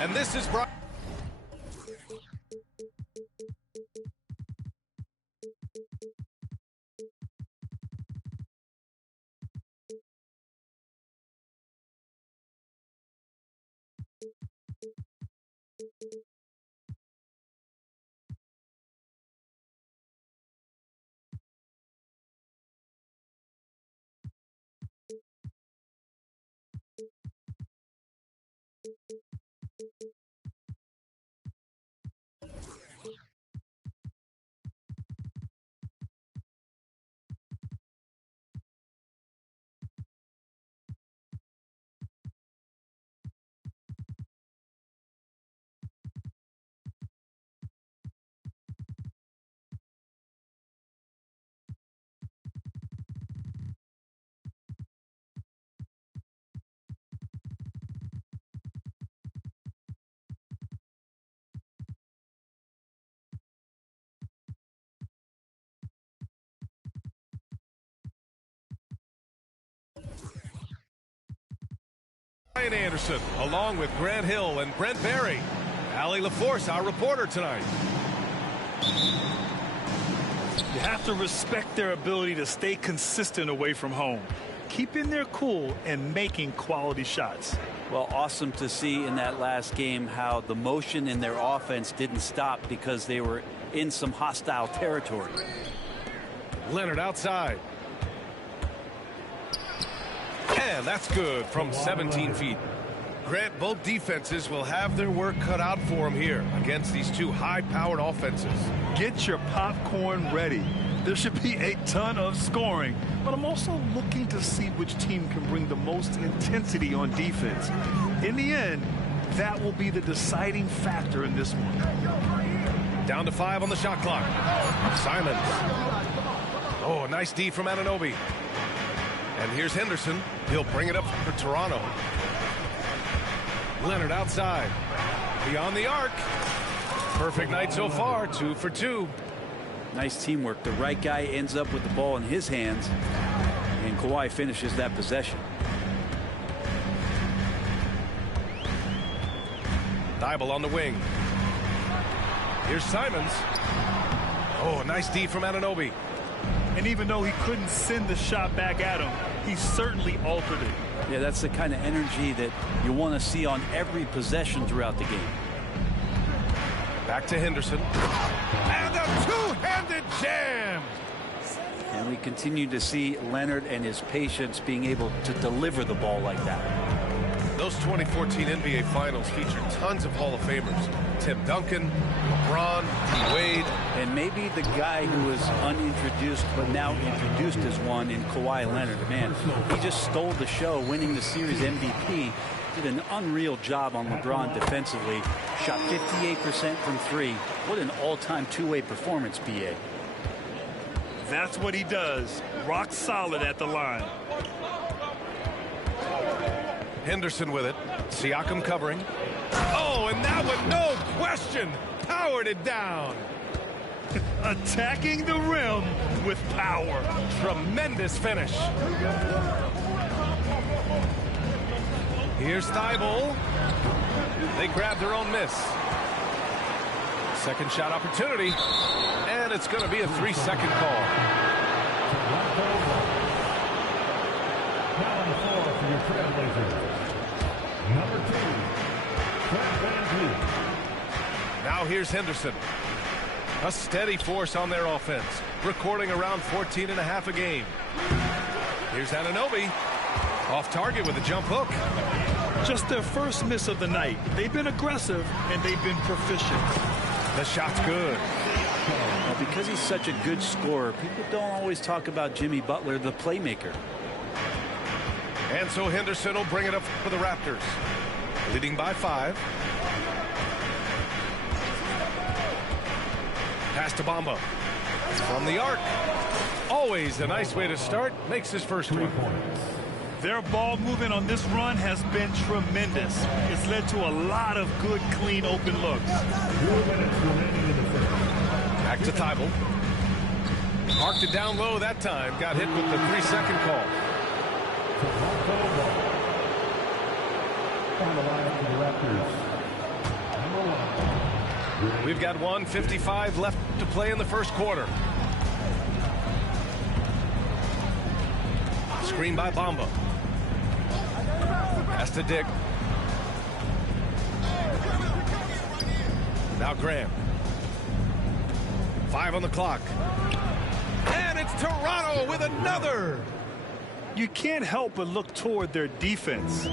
And this is Brian. Brian Anderson, along with Grant Hill and Brent Berry. Allie LaForce, our reporter tonight. You have to respect their ability to stay consistent away from home, keeping their cool and making quality shots. Well, awesome to see in that last game how the motion in their offense didn't stop because they were in some hostile territory. Leonard outside. And that's good from 17 feet. Grant, both defenses will have their work cut out for them here against these two high-powered offenses. Get your popcorn ready. There should be a ton of scoring, but I'm also looking to see which team can bring the most intensity on defense. In the end, that will be the deciding factor in this one. Down to 5 on the shot clock. Simons. Oh, nice D from Anunoby. And here's Henderson. He'll bring it up for Toronto. Leonard outside. Beyond the arc. Perfect night so far. 2 for 2. Nice teamwork. The right guy ends up with the ball in his hands, and Kawhi finishes that possession. Thibault on the wing. Here's Simons. Oh, nice D from Anunoby. And even though he couldn't send the shot back at him, he certainly altered it. Yeah, that's the kind of energy that you want to see on every possession throughout the game. Back to Henderson. And a two-handed jam! And we continue to see Leonard and his patience being able to deliver the ball like that. Those 2014 NBA Finals featured tons of Hall of Famers. Tim Duncan, LeBron, D-Wade. And maybe the guy who was unintroduced but now introduced as one in Kawhi Leonard. Man, he just stole the show, winning the series MVP. Did an unreal job on LeBron defensively. Shot 58% from 3. What an all-time two-way performance, BA. That's what he does. Rock solid at the line. Henderson with it. Siakam covering. Oh, and that one, no question, powered it down. Attacking the rim with power. Tremendous finish. Here's Thibault. They grab their own miss. Second shot opportunity. And it's going to be a 3-second call. Now on the floor for your Trailblazers. Number 2, Fred VanVleet. Now here's Henderson. A steady force on their offense, recording around 14.5 a game. Here's Anunoby. Off target with a jump hook. Just their first miss of the night. They've been aggressive, and they've been proficient. The shot's good. Well, because he's such a good scorer, people don't always talk about Jimmy Butler, the playmaker. And so Henderson will bring it up for the Raptors, leading by 5. Pass to Bamba. From the arc. Always a nice way to start. Makes his first one. Their ball movement on this run has been tremendous. It's led to a lot of good, clean, open looks. Back to Thibault. Marked it down low that time. Got hit with the 3-second call. We've got 1:55 left to play in the first quarter. Screen by Bamba. Pass to Dick. Now Graham. 5 on the clock. And it's Toronto with another. You can't help but look toward their defense.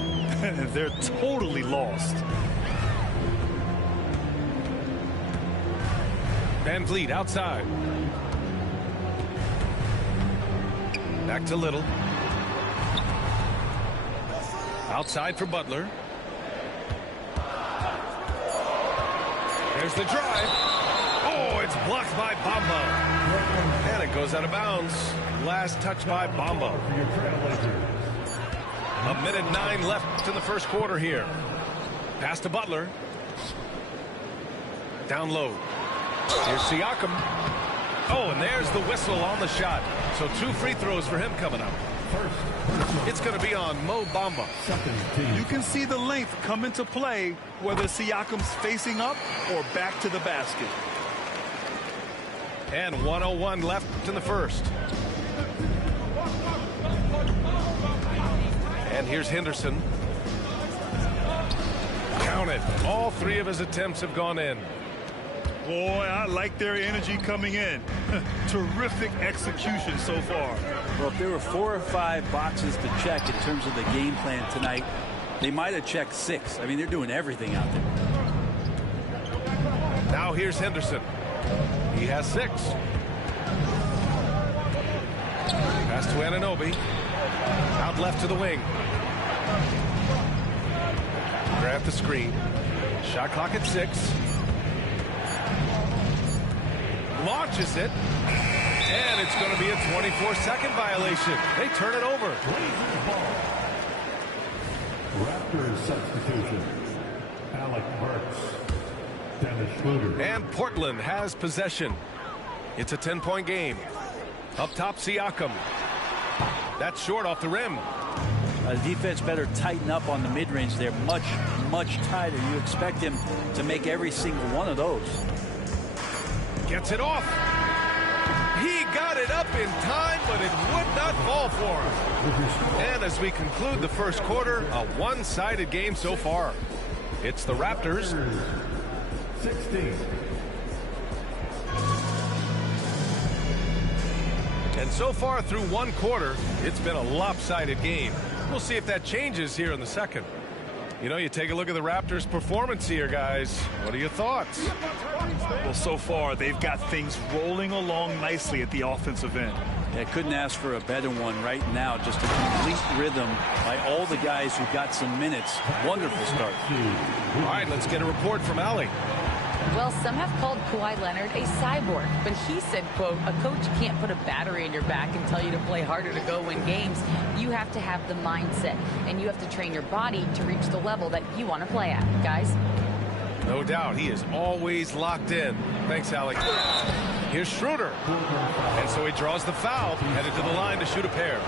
They're totally lost. Van Vliet outside. Back to Little. Outside for Butler. There's the drive. Oh, it's blocked by Bamba. And it goes out of bounds. Last touch by Bamba. 1:09 left in the first quarter here. Pass to Butler. Down low. Here's Siakam. Oh, and there's the whistle on the shot. So 2 free throws for him coming up. It's going to be on Mo Bamba. You can see the length come into play whether Siakam's facing up or back to the basket. And 1:01 left in the first. And here's Henderson. Count it. All 3 of his attempts have gone in. Boy, I like their energy coming in. Terrific execution so far. Well, if there were 4 or 5 boxes to check in terms of the game plan tonight, they might have checked 6. I mean, they're doing everything out there. Now here's Henderson. He has 6. Pass to Anunoby. Out left to the wing. Grab the screen. Shot clock at 6. Launches it. And it's going to be a 24-second violation. They turn it over. Raptors substitution. Alec Burks. Dennis Schroeder. And Portland has possession. It's a 10-point game. Up top, Siakam. That's short off the rim. The defense better tighten up on the mid-range. They're much, much tighter. You expect him to make every single one of those. Gets it off. He got it up in time, but it would not fall for him. And as we conclude the first quarter, a one-sided game so far. It's the Raptors. 16. And so far through one quarter, it's been a lopsided game. We'll see if that changes here in the second. You know, you take a look at the Raptors' performance here, guys. What are your thoughts? Well, so far, they've got things rolling along nicely at the offensive end. Yeah, couldn't ask for a better one right now. Just a complete rhythm by all the guys who got some minutes. Wonderful start. All right, let's get a report from Allie. Well, some have called Kawhi Leonard a cyborg, but he said, quote, a coach can't put a battery in your back and tell you to play harder to go win games. You have to have the mindset, and you have to train your body to reach the level that you want to play at, guys. No doubt, he is always locked in. Thanks, Allie. Here's Schroeder. And so he draws the foul, headed to the line to shoot a pair.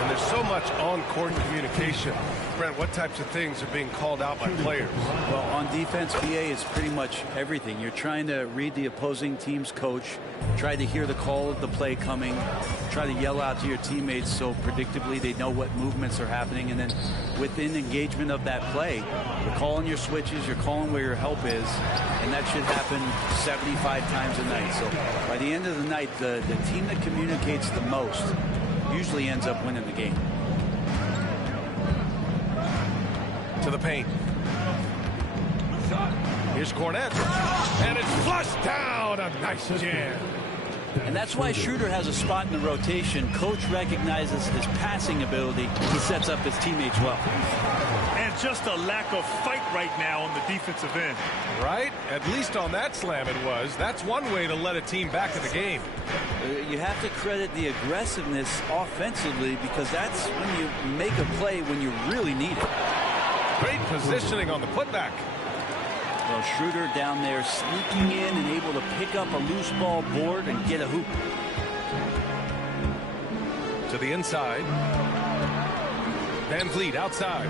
And there's so much on-court communication. Brent, what types of things are being called out by players? Well, on defense, BA, it's pretty much everything. You're trying to read the opposing team's coach, try to hear the call of the play coming, try to yell out to your teammates so predictably they know what movements are happening, and then within engagement of that play, you're calling your switches, you're calling where your help is, and that should happen 75 times a night. So by the end of the night, the team that communicates the most usually ends up winning the game. To the paint. Here's Cornette. And it's flushed down. A nice jam. And that's why Schroeder has a spot in the rotation. Coach recognizes his passing ability. He sets up his teammates well. And just a lack of fight right now on the defensive end. Right? At least on that slam it was. That's one way to let a team back in the game. You have to credit the aggressiveness offensively, because that's when you make a play when you really need it. Great positioning on the putback. Well, Schroeder down there sneaking in and able to pick up a loose ball board and get a hoop. To the inside. Van Vliet outside.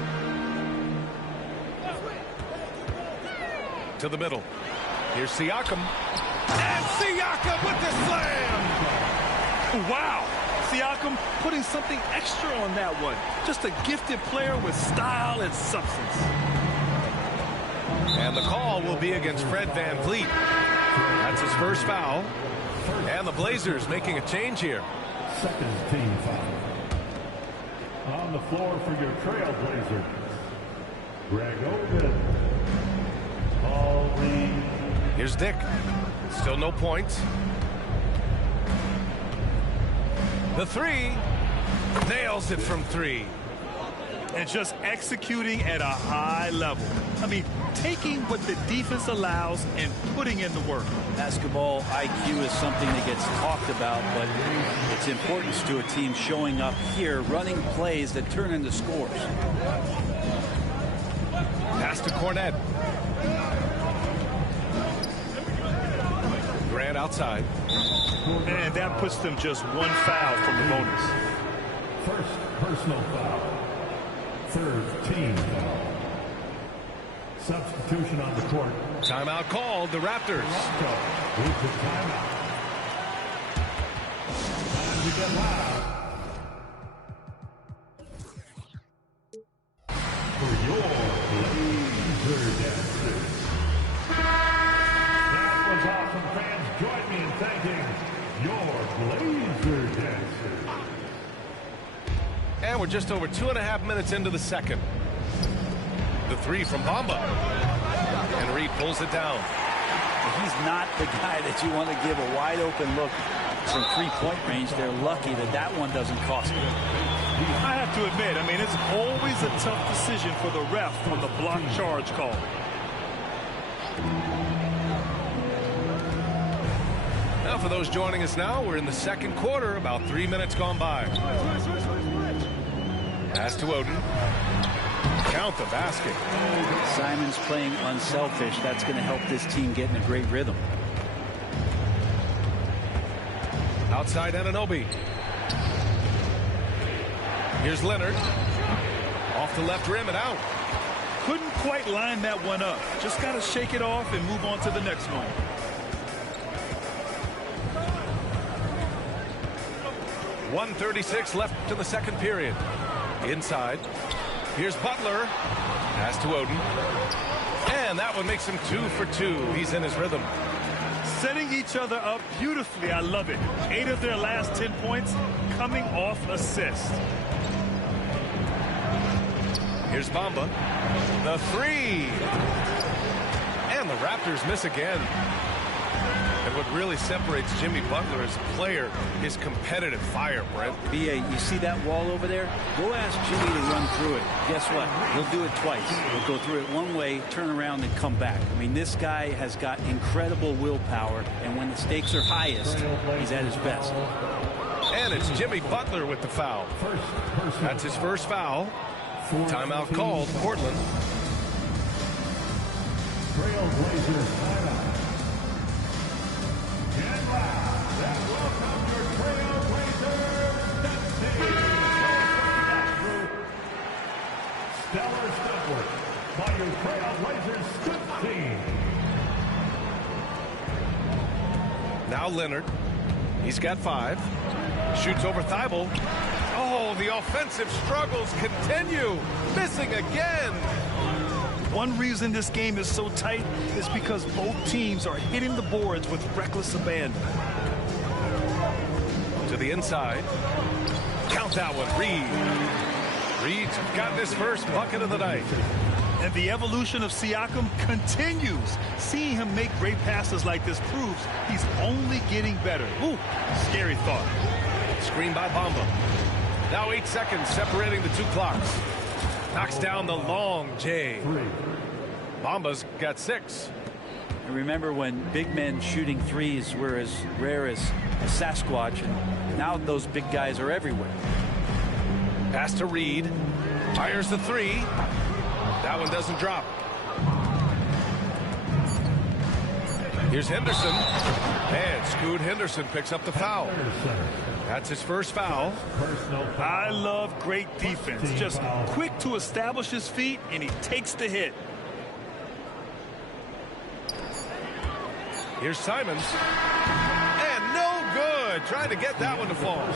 To the middle. Here's Siakam. And Siakam with the slam! Wow. Siakam putting something extra on that one. Just a gifted player with style and substance. And the call will be against Fred Van Vliet. That's his first foul. And the Blazers making a change here. Second team foul. On the floor for your Trailblazers, Greg Oden, Paul Reed. Here's Dick. Still no points. The three. Nails it from three. And just executing at a high level. I mean, taking what the defense allows and putting in the work. Basketball IQ is something that gets talked about, but its importance to a team showing up here, running plays that turn into scores. Pass to Cornette. Grant outside. And that puts them just one foul from the bonus. First personal foul. Third team foul. Substitution on the court. Timeout called. The Raptors. With the timeout. Time to get loud. For your Blazer dancers. That was awesome, fans. Join me in thanking your Blazer dancers. And we're just over 2.5 minutes into the second. The three from Bamba. And Reed pulls it down. He's not the guy that you want to give a wide open look from three-point range. They're lucky that that one doesn't cost them. I have to admit, I mean, it's always a tough decision for the ref on the block charge call. Now for those joining us now, we're in the second quarter, about 3 minutes gone by. Pass to Oden. Count the basket. Simon's playing unselfish. That's going to help this team get in a great rhythm. Outside Anunoby. Here's Leonard. Off the left rim and out. Couldn't quite line that one up. Just got to shake it off and move on to the next one. .136 left to the second period. Inside. Here's Butler. Pass to Oden. And that one makes him 2 for 2. He's in his rhythm. Setting each other up beautifully. I love it. 8 of their last 10 points coming off assists. Here's Bamba. The three. And the Raptors miss again. And what really separates Jimmy Butler as a player is competitive fire, Brent. BA, you see that wall over there? Go ask Jimmy to run through it. Guess what? He'll do it twice. He'll go through it one way, turn around, and come back. I mean, this guy has got incredible willpower, and when the stakes are highest, he's at his best. And it's Jimmy Butler with the foul. That's his first foul. Timeout called, Portland. Trailblazers timeout. Get loud and welcome your Trailblazers dancing. by your Trailblazers scout team. Now Leonard. He's got 5. Shoots over Thibault. Oh, the offensive struggles continue. Missing again. One reason this game is so tight is because both teams are hitting the boards with reckless abandon. To the inside. Count that one, Reed. Reed's gotten his first bucket of the night. And the evolution of Siakam continues. Seeing him make great passes like this proves he's only getting better. Ooh, scary thought. Screen by Bamba. Now 8 seconds separating the 2 clocks. Knocks down the long J. Bamba's got 6. And remember when big men shooting threes were as rare as a Sasquatch, and now those big guys are everywhere. Pass to Reed. Fires the 3. That one doesn't drop. Here's Henderson. And Scoot Henderson picks up the foul. That's his first foul. I love great defense. Just quick to establish his feet, and he takes the hit. Here's Simons. And no good. Trying to get that one to fall.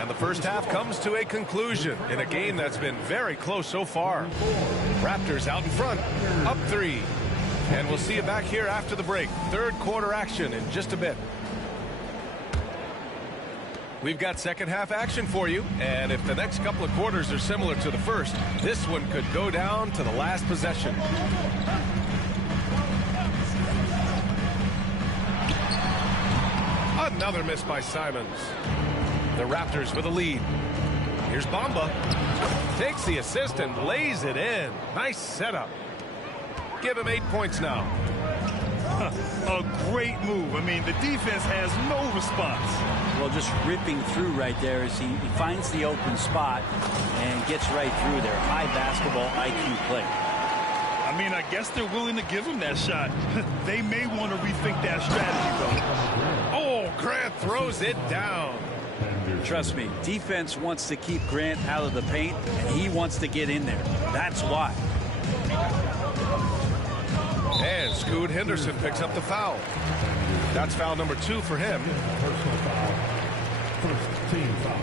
And the first half comes to a conclusion in a game that's been very close so far. Raptors out in front, up 3. And we'll see you back here after the break. Third quarter action in just a bit. We've got second half action for you. And if the next couple of quarters are similar to the first, this one could go down to the last possession. Another miss by Simons. The Raptors with a lead. Here's Bamba. Takes the assist and lays it in. Nice setup. Give him 8 points now. A great move. I mean, the defense has no response. Well, just ripping through right there as he finds the open spot and gets right through there. High basketball IQ play. I mean, I guess they're willing to give him that shot. They may want to rethink that strategy, though. Oh, Grant throws it down. Trust me, defense wants to keep Grant out of the paint, and he wants to get in there. That's why. And Scoot Henderson picks up the foul. That's foul number 2 for him. Personal foul. First team foul.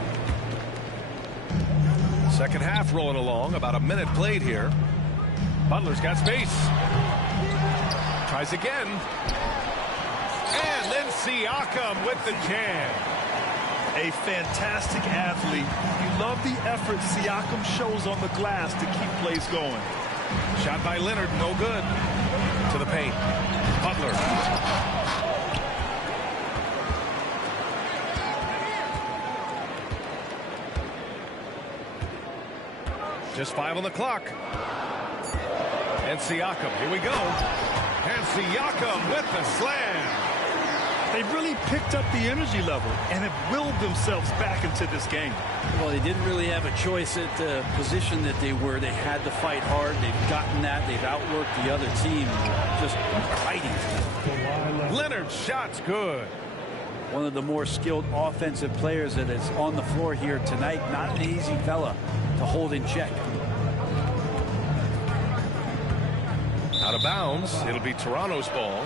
Second half rolling along. About a minute played here. Butler's got space. Tries again. And then Siakam with the jam. A fantastic athlete. You love the effort Siakam shows on the glass to keep plays going. Shot by Leonard, no good. To the paint. Butler. Just 5 on the clock. And Siakam, here we go. And Siakam with the slam. They've really picked up the energy level and have willed themselves back into this game. Well, they didn't really have a choice at the position that they were. They had to fight hard. They've gotten that. They've outworked the other team. Just fighting. Leonard's shot's good. One of the more skilled offensive players that is on the floor here tonight. Not an easy fella to hold in check. Out of bounds. It'll be Toronto's ball.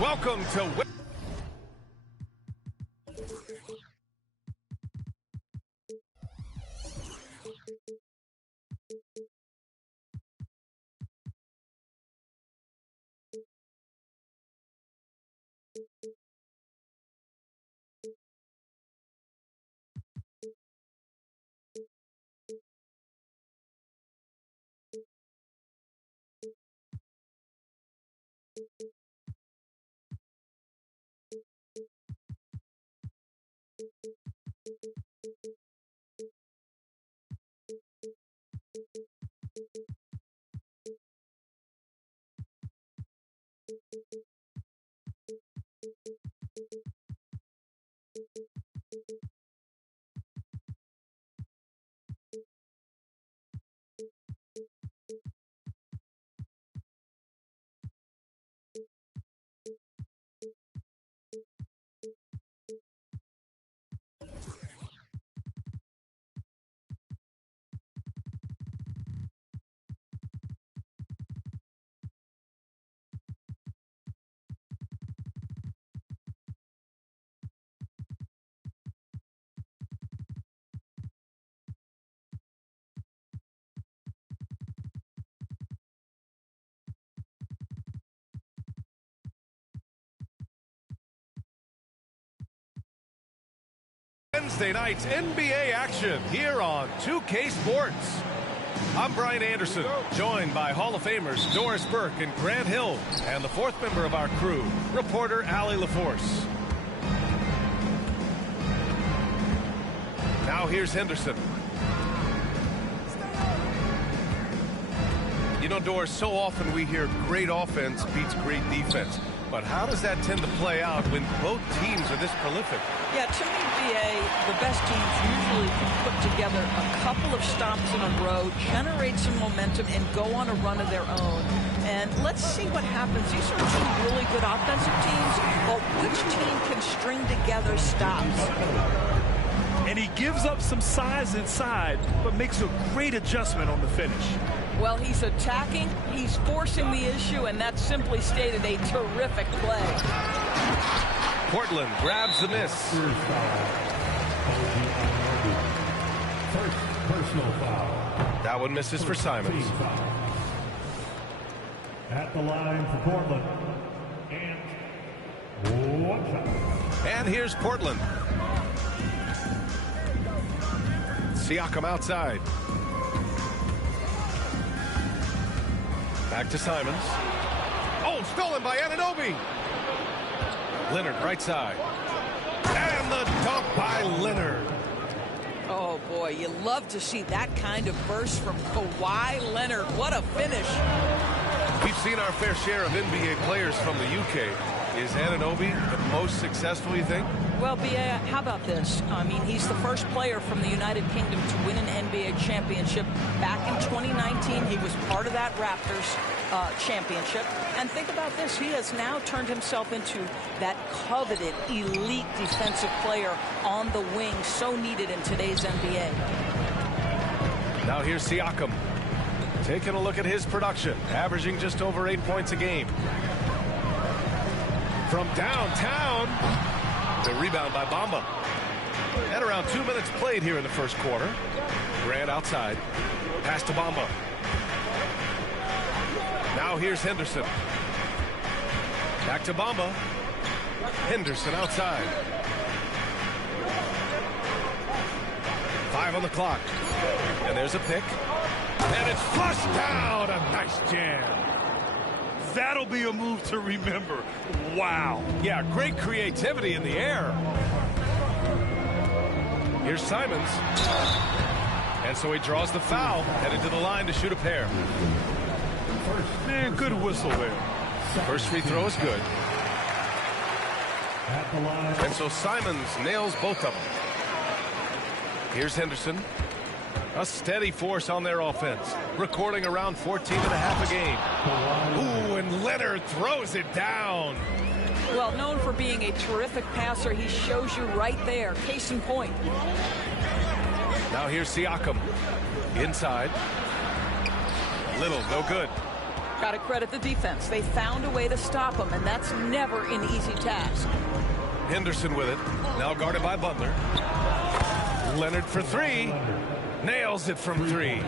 Welcome to Wednesday night's NBA action here on 2K Sports. I'm Brian Anderson, joined by Hall of Famers Doris Burke and Grant Hill, and the fourth member of our crew, reporter Allie LaForce. Now here's Henderson. You know, Doris, so often we hear great offense beats great defense. But how does that tend to play out when both teams are this prolific? Yeah, to me, BA, the best teams usually can put together a couple of stops in a row, generate some momentum, and go on a run of their own. And let's see what happens. These are two really good offensive teams, but which team can string together stops? And he gives up some size inside, but makes a great adjustment on the finish. Well, he's attacking, he's forcing the issue, and that's simply stated a terrific play. Portland grabs the miss. First personal foul. That one misses for Simons. At the line for Portland. And one shot. And here's Portland. Siakam outside. Back to Simons. Oh, stolen by Anunoby. Leonard right side. And the dunk by Leonard. Oh, boy, you love to see that kind of burst from Kawhi Leonard. What a finish. We've seen our fair share of NBA players from the UK. Is Anunoby the most successful, you think? Well, B.A., how about this? I mean, he's the first player from the United Kingdom to win an NBA championship. Back in 2019, he was part of that Raptors championship. And think about this. He has now turned himself into that coveted elite defensive player on the wing, so needed in today's NBA. Now here's Siakam. Taking a look at his production, averaging just over 8 points a game. From downtown, the rebound by Bamba. And around 2 minutes played here in the first quarter. Grant outside. Pass to Bamba. Now here's Henderson. Back to Bamba. Henderson outside. 5 on the clock. And there's a pick. And it's flushed down. A nice jam. That'll be a move to remember. Wow. Yeah, great creativity in the air. Here's Simons. And so he draws the foul, headed to the line to shoot a pair. Man, good whistle there. First free throw is good. And so Simons nails both of them. Here's Henderson. A steady force on their offense, recording around 14 and a half a game. Ooh, and Leonard throws it down. Well, known for being a terrific passer, he shows you right there. Case in point. Now here's Siakam. Inside. Little, no good. Got to credit the defense. They found a way to stop him, and that's never an easy task. Henderson with it. Now guarded by Butler. Leonard for 3. Nails it from 3.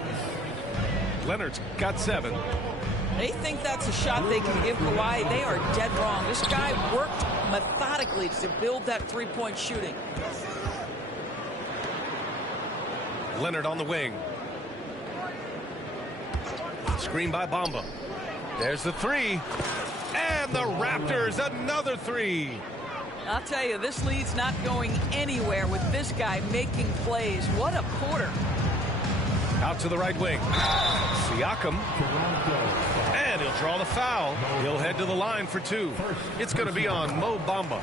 Leonard's got 7. They think that's a shot they can give Kawhi. They are dead wrong. This guy worked methodically to build that three-point shooting. Leonard on the wing. Screen by Bamba. There's the 3. And the Raptors, another 3. I'll tell you, this lead's not going anywhere with this guy making plays. What a quarter. Out to the right wing. Siakam. And he'll draw the foul. He'll head to the line for 2. It's going to be on Mo Bamba.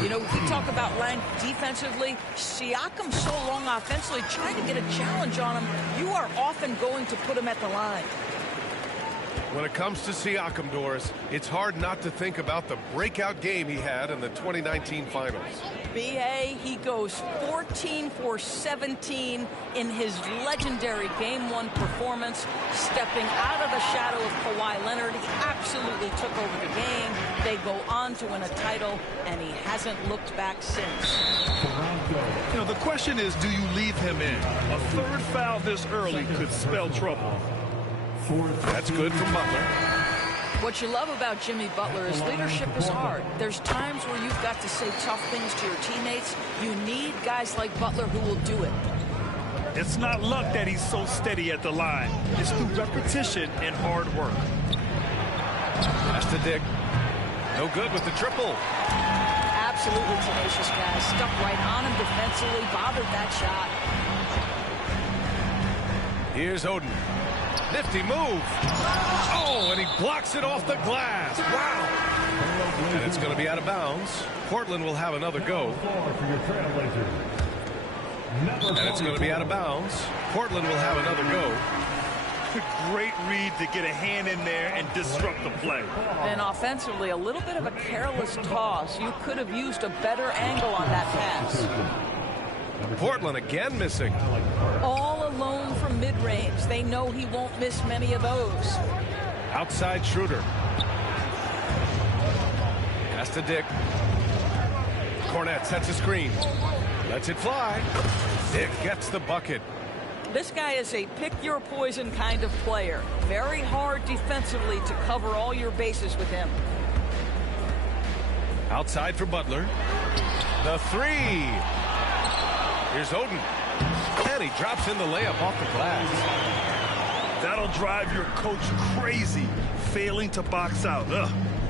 You know, we talk about length defensively. Siakam's so long offensively, trying to get a challenge on him. You are often going to put him at the line. When it comes to Siakam, Doris, it's hard not to think about the breakout game he had in the 2019 finals. B.A., he goes 14 for 17 in his legendary Game 1 performance, stepping out of the shadow of Kawhi Leonard. He absolutely took over the game. They go on to win a title, and he hasn't looked back since. You know, the question is, do you leave him in? A third foul this early could spell trouble. That's good from Butler. What you love about Jimmy Butler is leadership is hard. There's times where you've got to say tough things to your teammates. You need guys like Butler who will do it. It's not luck that he's so steady at the line. It's through repetition and hard work. Has to dig. No good with the triple. Absolutely tenacious guy. Stuck right on him defensively. Bothered that shot. Here's Oden. Nifty move. Oh, and he blocks it off the glass. Wow. And it's going to be out of bounds. Portland will have another go. And it's going to be out of bounds. Portland will have another go. Great read to get a hand in there and disrupt the play. And offensively, a little bit of a careless toss. You could have used a better angle on that pass. Portland again missing. All alone from mid-range. They know he won't miss many of those. Outside Schroeder. Has to Dick. Cornette sets a screen. Lets it fly. Dick gets the bucket. This guy is a pick-your-poison kind of player. Very hard defensively to cover all your bases with him. Outside for Butler. The 3. Here's Oden. And he drops in the layup off the glass. That'll drive your coach crazy, failing to box out.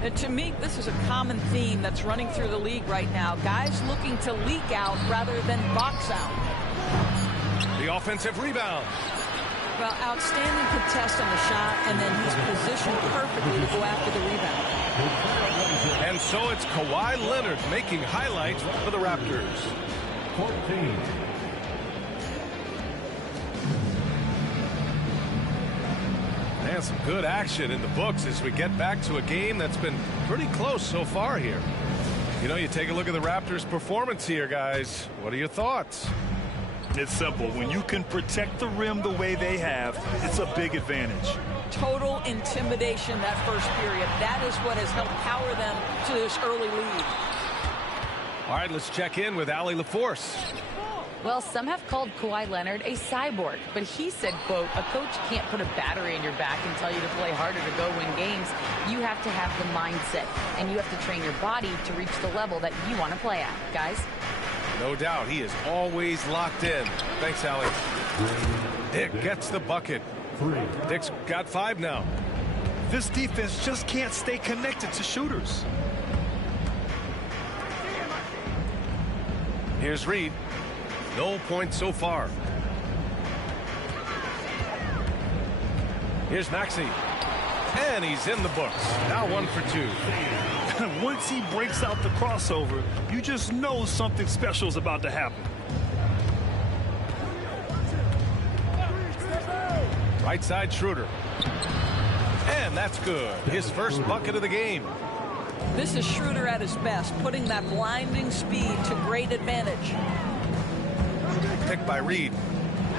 And to me, this is a common theme that's running through the league right now. Guys looking to leak out rather than box out. The offensive rebound. Well, outstanding contest on the shot, and then he's positioned perfectly to go after the rebound. And so it's Kawhi Leonard making highlights for the Raptors. 14. And some good action in the books as we get back to a game that's been pretty close so far here. You know, you take a look at the Raptors' performance here, guys. What are your thoughts? It's simple. When you can protect the rim the way they have, it's a big advantage. Total intimidation that first period. That is what has helped power them to this early lead. All right, let's check in with Allie LaForce. Well, some have called Kawhi Leonard a cyborg, but he said, quote, a coach can't put a battery in your back and tell you to play harder to go win games. You have to have the mindset, and you have to train your body to reach the level that you want to play at, guys. No doubt, he is always locked in. Thanks, Allie. Dick gets the bucket. Dick's got 5 now. This defense just can't stay connected to shooters. Here's Reed. No points so far. Here's Maxey. And he's in the books. Now 1 for 2. Once he breaks out the crossover, you just know something special is about to happen. Right side Schroeder. And that's good. His first bucket of the game. This is Schroeder at his best, putting that blinding speed to great advantage. Picked by Reed.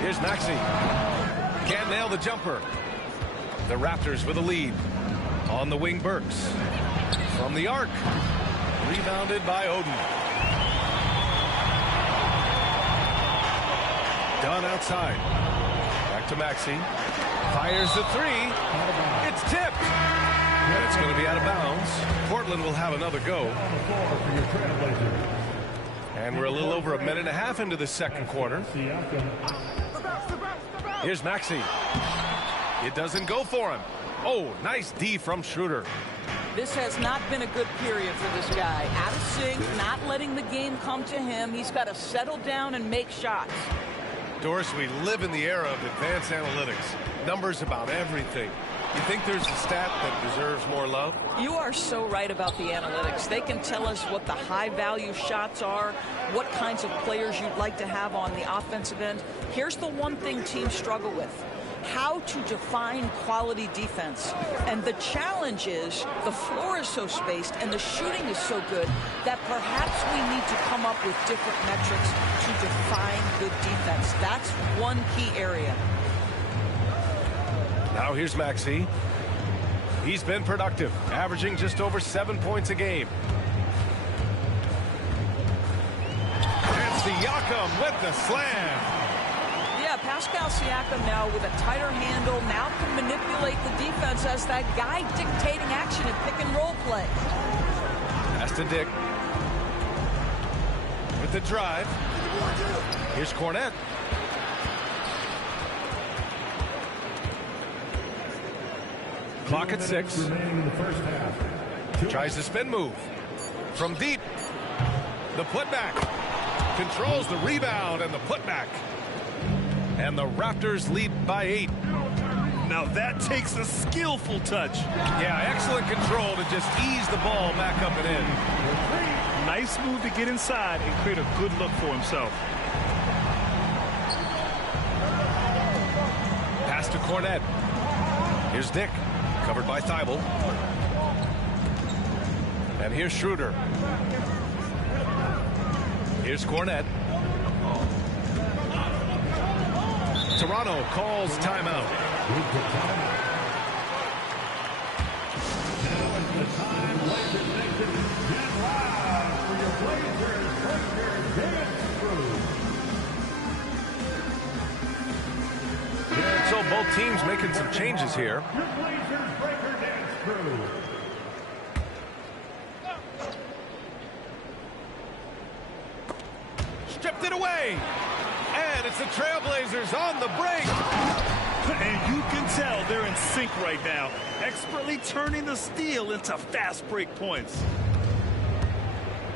Here's Maxey. Can't nail the jumper. The Raptors with a lead. On the wing, Burks. From the arc. Rebounded by Oden. Done outside. Back to Maxey. Fires the 3. It's tipped. And it's going to be out of bounds. Portland will have another go. And we're a little over 1.5 minutes into the second quarter. Here's Maxey. It doesn't go for him. Oh, nice D from Schroeder. This has not been a good period for this guy. Out of sync, not letting the game come to him. He's got to settle down and make shots. Doris, we live in the era of advanced analytics. Numbers about everything. You think there's a stat that deserves more love? You are so right about the analytics. They can tell us what the high-value shots are, what kinds of players you'd like to have on the offensive end. Here's the one thing teams struggle with: how to define quality defense. And the challenge is the floor is so spaced and the shooting is so good that perhaps we need to come up with different metrics to define good defense. That's one key area. Now here's Maxey. He's been productive, averaging just over 7 points a game. And Siakam with the slam. Yeah, Pascal Siakam now with a tighter handle, now can manipulate the defense as that guy dictating action in pick and roll play. Pass to Dick. With the drive. Here's Cornette. Clock at 6. Tries the spin move. From deep. The putback. Controls the rebound and the putback. And the Raptors lead by 8. Now that takes a skillful touch. Yeah, excellent control to just ease the ball back up and in. Nice move to get inside and create a good look for himself. Pass to Cornette. Here's Dick. Covered by Thibault. And here's Schroeder. Here's Cornette. Toronto calls timeout. So both teams making some changes here. Stripped it away. And it's the Trailblazers on the break. And you can tell they're in sync right now, expertly turning the steal into fast break points.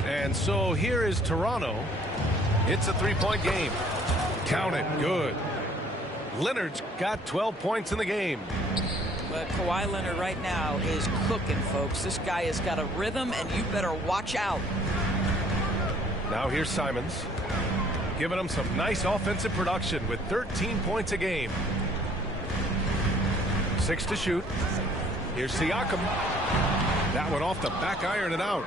And so here is Toronto. It's a 3-point game. Count it. Good. Leonard's got 12 points in the game. But Kawhi Leonard right now is cooking, folks. This guy has got a rhythm, and you better watch out. Now here's Simons. Giving him some nice offensive production with 13 points a game. 6 to shoot. Here's Siakam. That one off the back iron and out.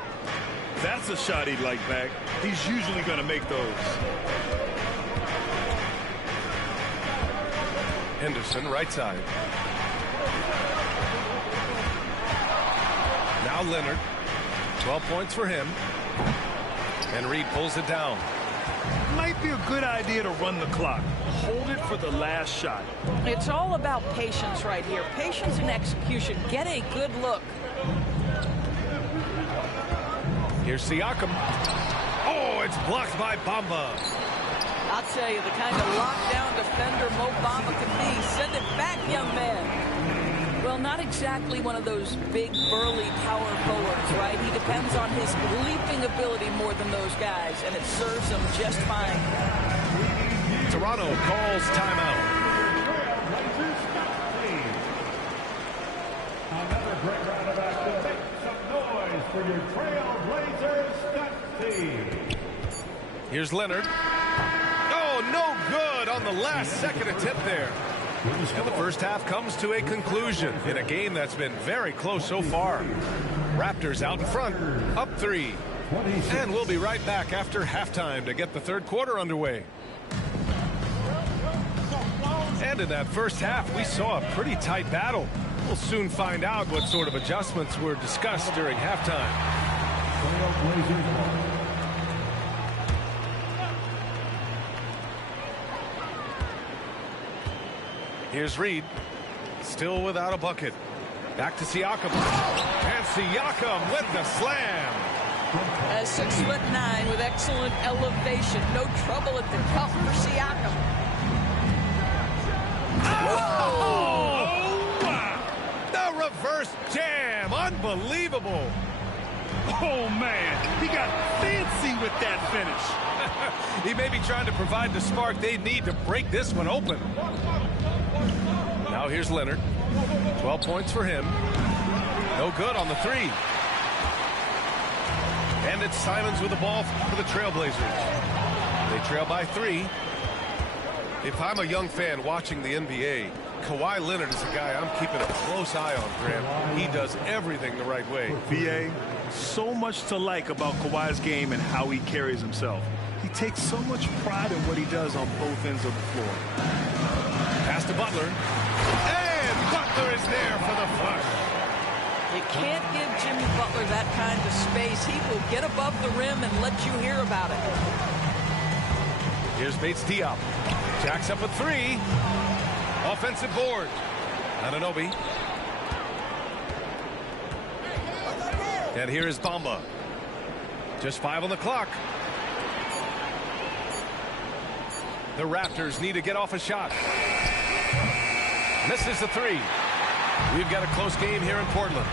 That's a shot he'd like back. He's usually going to make those. Henderson, right side. Now Leonard. 12 points for him. And Reed pulls it down. Might be a good idea to run the clock. Hold it for the last shot. It's all about patience right here. Patience and execution. Get a good look. Here's Siakam. Oh, it's blocked by Bamba. I'll tell you, the kind of lockdown defender Mo Bamba can be. Send it back, young man. Well, not exactly one of those big, burly power forwards, right? He depends on his leaping ability more than those guys, and it serves him just fine. Toronto calls timeout. Another great round of action. Make some noise for your Trailblazers Scott team. Here's Leonard. Oh, no good on the last second attempt there. And the first half comes to a conclusion in a game that's been very close so far. Raptors out in front, up 3. And we'll be right back after halftime to get the third quarter underway. And in that first half, we saw a pretty tight battle. We'll soon find out what sort of adjustments were discussed during halftime. Here's Reed, still without a bucket. Back to Siakam. And Siakam with the slam. At 6'9" with excellent elevation. No trouble at the cup for Siakam. Oh! The reverse jam. Unbelievable. Oh, man. He got fancy with that finish. He may be trying to provide the spark they need to break this one open. Now here's Leonard. 12 points for him. No good on the 3. And it's Simons with the ball for the Trailblazers. They trail by 3. If I'm a young fan watching the NBA, Kawhi Leonard is a guy I'm keeping a close eye on, Graham. He does everything the right way. BA, so much to like about Kawhi's game and how he carries himself. He takes so much pride in what he does on both ends of the floor. Pass to Butler. And Butler is there for the flush. You can't give Jimmy Butler that kind of space. He will get above the rim and let you hear about it. Here's Bates Diop. Jacks up a 3. Offensive board. Anunoby. And here is Bamba. Just 5 on the clock. The Raptors need to get off a shot. Misses the 3. We've got a close game here in Portland.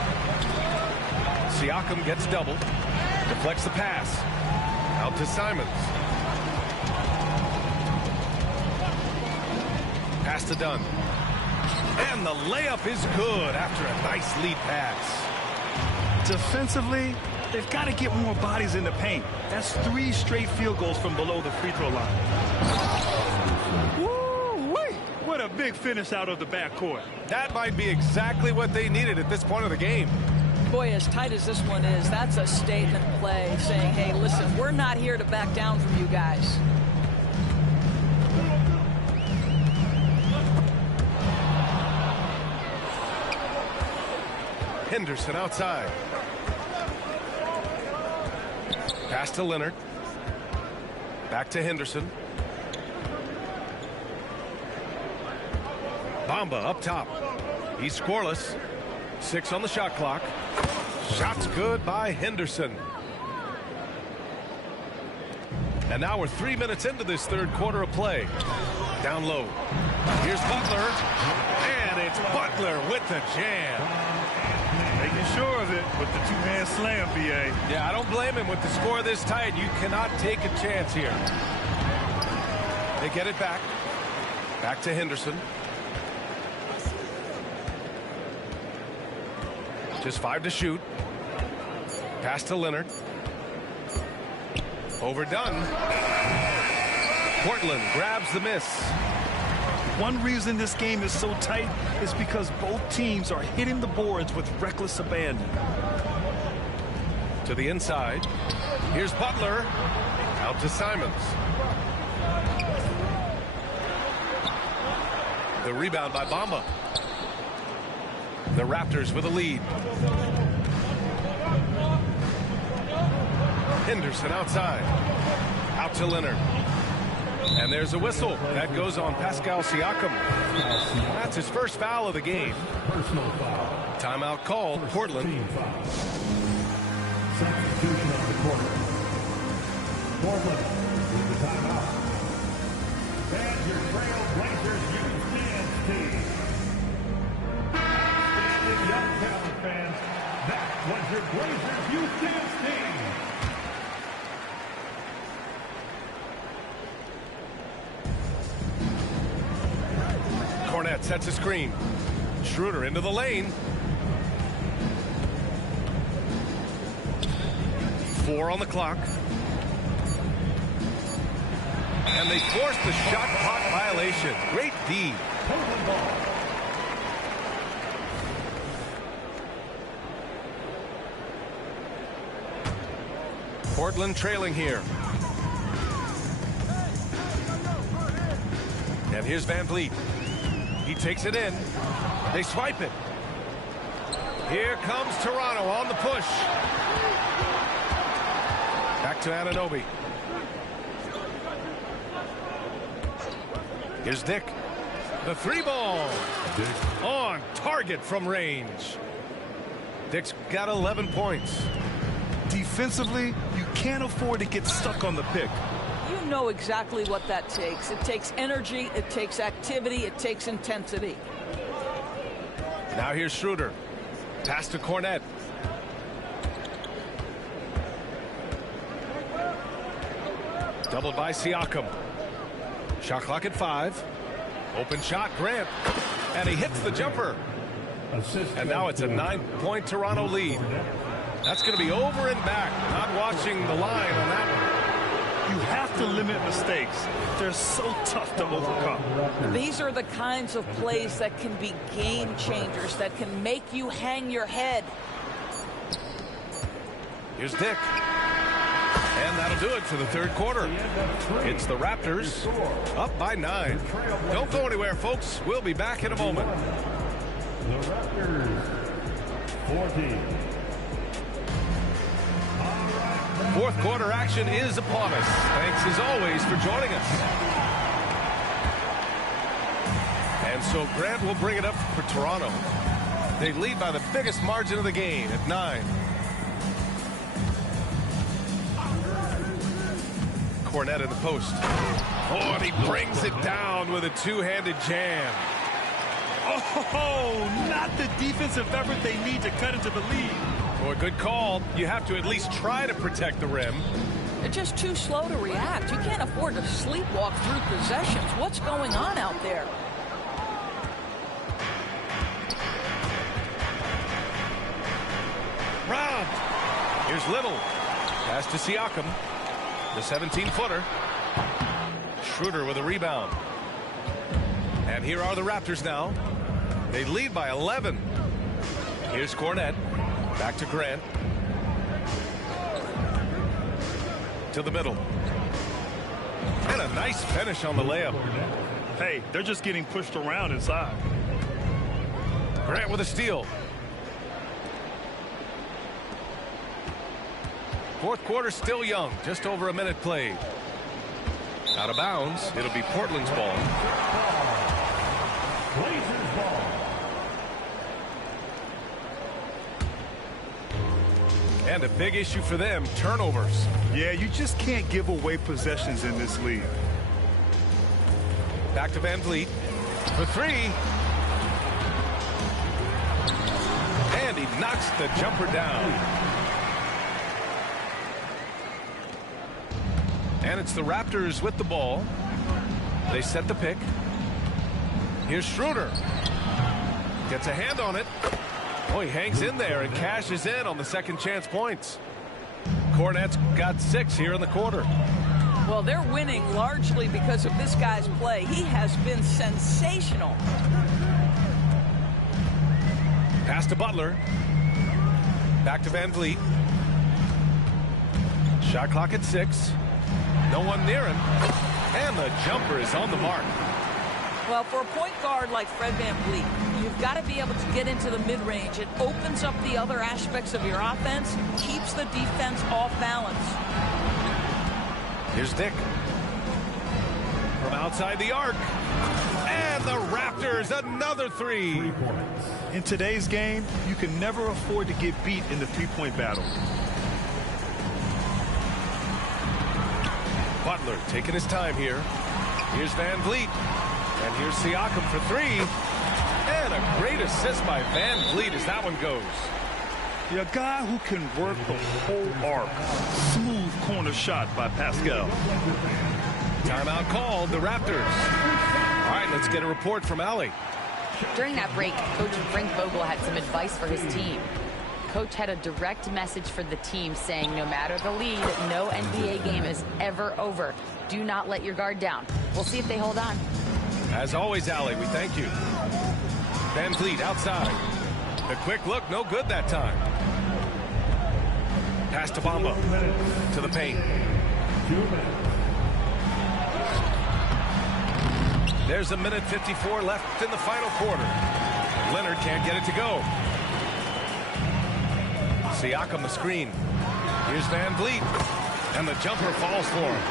Siakam gets doubled. Deflects the pass. Out to Simons. Pass to Dunn. And the layup is good after a nice lead pass. Defensively, they've got to get more bodies in the paint. That's 3 straight field goals from below the free throw line. Woo-wee! What a big finish out of the backcourt. That might be exactly what they needed at this point of the game. Boy, as tight as this one is, that's a statement play saying, hey, listen, we're not here to back down from you guys. Henderson outside. Pass to Leonard. Back to Henderson. Bamba up top. He's scoreless. 6 on the shot clock. Shot's good by Henderson. And now we're 3 minutes into this third quarter of play. Down low. Here's Butler. And it's Butler with the jam. Making sure of it with the 2-hand slam, BA. Yeah, I don't blame him. With the score this tight, you cannot take a chance here. They get it back. Back to Henderson. Just 5 to shoot. Pass to Leonard. Overdone. Portland grabs the miss. One reason this game is so tight is because both teams are hitting the boards with reckless abandon. To the inside. Here's Butler. Out to Simons. The rebound by Bamba. The Raptors with a lead. Henderson outside. Out to Leonard. And there's a whistle. That goes on Pascal Siakam. That's his first foul of the game. Personal foul. Timeout called, Portland. Substitution on the court. Portland with the timeout. And your Trail Blazers youth dance team. Outstanding young talent, fans. That was your Blazers youth dance team. Cornette sets a screen. Schroeder into the lane. 4 on the clock. And they force the shot clock violation. Great D. Portland trailing here. And here's Van Vliet. He takes it in. They swipe it. Here comes Toronto on the push. Back to Anunoby. Here's Dick. The 3-ball. On target from range. Dick's got 11 points. Defensively, you can't afford to get stuck on the pick. You know exactly what that takes. It takes energy, it takes activity, it takes intensity. Now here's Schroeder. Pass to Cornette. Doubled by Siakam. Shot clock at 5. Open shot, Grant. And he hits the jumper. And now it's a 9-point Toronto lead. That's going to be over and back. Not watching the line on that one. You have to limit mistakes. They're so tough to overcome. These are the kinds of plays that can be game changers, that can make you hang your head. Here's Dick. And that'll do it for the third quarter. It's the Raptors up by 9. Don't go anywhere, folks. We'll be back in a moment. The Raptors 14. Fourth quarter action is upon us. Thanks as always for joining us. And so Grant will bring it up for Toronto. They lead by the biggest margin of the game at 9. Cornette in the post. Oh, and he brings it down with a two-handed jam. Oh, not the defensive effort they need to cut into the lead. Oh, a good call. You have to at least try to protect the rim. They're just too slow to react. You can't afford to sleepwalk through possessions. What's going on out there? Round. Here's Little. Pass to Siakam. The 17-footer. Schroeder with a rebound. And here are the Raptors now. They lead by 11. Here's Cornette. Back to Grant. To the middle. And a nice finish on the layup. Hey, they're just getting pushed around inside. Grant with a steal. Fourth quarter still young. Just over a minute played. Out of bounds. It'll be Portland's ball. Blazers ball. And a big issue for them, turnovers. Yeah, you just can't give away possessions in this league. Back to Van Vliet for 3. And he knocks the jumper down. And it's the Raptors with the ball. They set the pick. Here's Schroeder. Gets a hand on it. Oh, he hangs in there and cashes in on the second chance points. Cornette's got 6 here in the quarter. Well, they're winning largely because of this guy's play. He has been sensational. Pass to Butler. Back to Van Vliet. Shot clock at 6. No one near him. And the jumper is on the mark. Well, for a point guard like Fred VanVleet, you've got to be able to get into the mid-range. It opens up the other aspects of your offense, keeps the defense off balance. Here's Dick. From outside the arc. And the Raptors, another three. In today's game, you can never afford to get beat in the three-point battle. Butler taking his time here. Here's Van Vliet. And here's Siakam for three. And a great assist by Van Vliet as that one goes. A guy who can work the whole arc. Smooth corner shot by Pascal. Timeout called, the Raptors. All right, let's get a report from Allie. During that break, Coach Frank Vogel had some advice for his team. Coach had a direct message for the team saying no matter the lead, no NBA game is ever over. Do not let your guard down. We'll see if they hold on. As always, Allie, we thank you. Van Vliet outside. The quick look, no good that time. Pass to Bamba. To the paint. There's a minute 54 left in the final quarter. Leonard can't get it to go. Siakam the screen. Here's Van Vliet. And the jumper falls for him.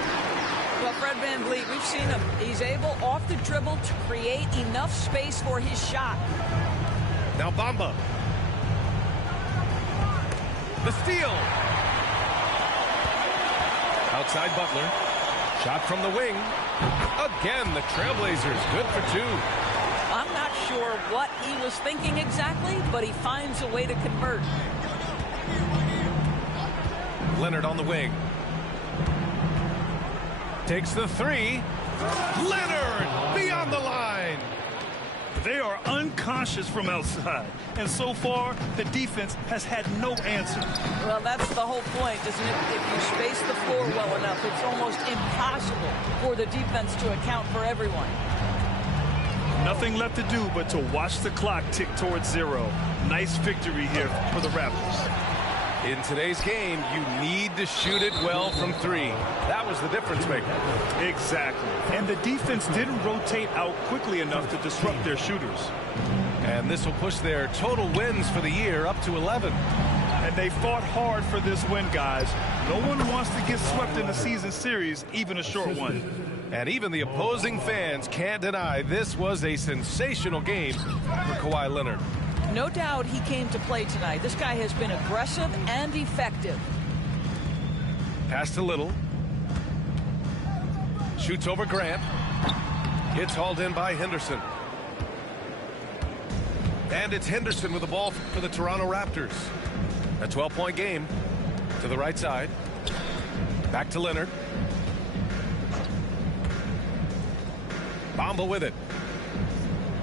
Well, Fred Van Vliet, we've seen him. He's able off the dribble to create enough space for his shot. Now Bamba. The steal. Outside Butler. Shot from the wing. Again, the Trailblazers good for two. I'm not sure what he was thinking exactly, but he finds a way to convert. Leonard on the wing. Takes the three. Leonard beyond the line. They are unconscious from outside. And so far, the defense has had no answer. Well, that's the whole point, isn't it? If you space the floor well enough, it's almost impossible for the defense to account for everyone. Nothing left to do but to watch the clock tick towards zero. Nice victory here for the Raptors. In today's game, you need to shoot it well from three. That was the difference maker. Exactly. And the defense didn't rotate out quickly enough to disrupt their shooters. And this will push their total wins for the year up to 11. And they fought hard for this win, guys. No one wants to get swept in the season series, even a short one. And even the opposing fans can't deny this was a sensational game for Kawhi Leonard. No doubt he came to play tonight. This guy has been aggressive and effective. Pass to Little. Shoots over Grant. It's hauled in by Henderson. And it's Henderson with the ball for the Toronto Raptors. A 12-point game to the right side. Back to Leonard. Bamba with it.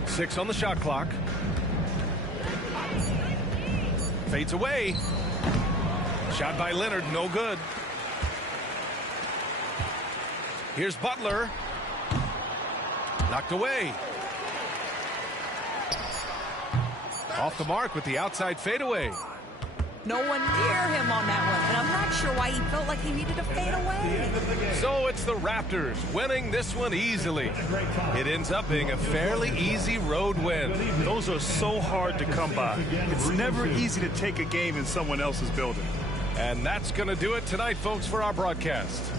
6 on the shot clock. Fades away. Shot by Leonard, no good. Here's Butler. Knocked away. Off the mark with the outside fadeaway. No one near him on that one, and I'm not sure why he felt like he needed to fade away. So it's the Raptors winning this one easily. It ends up being a fairly easy road win. Those are so hard to come by. It's never easy to take a game in someone else's building. And that's going to do it tonight, folks, for our broadcast.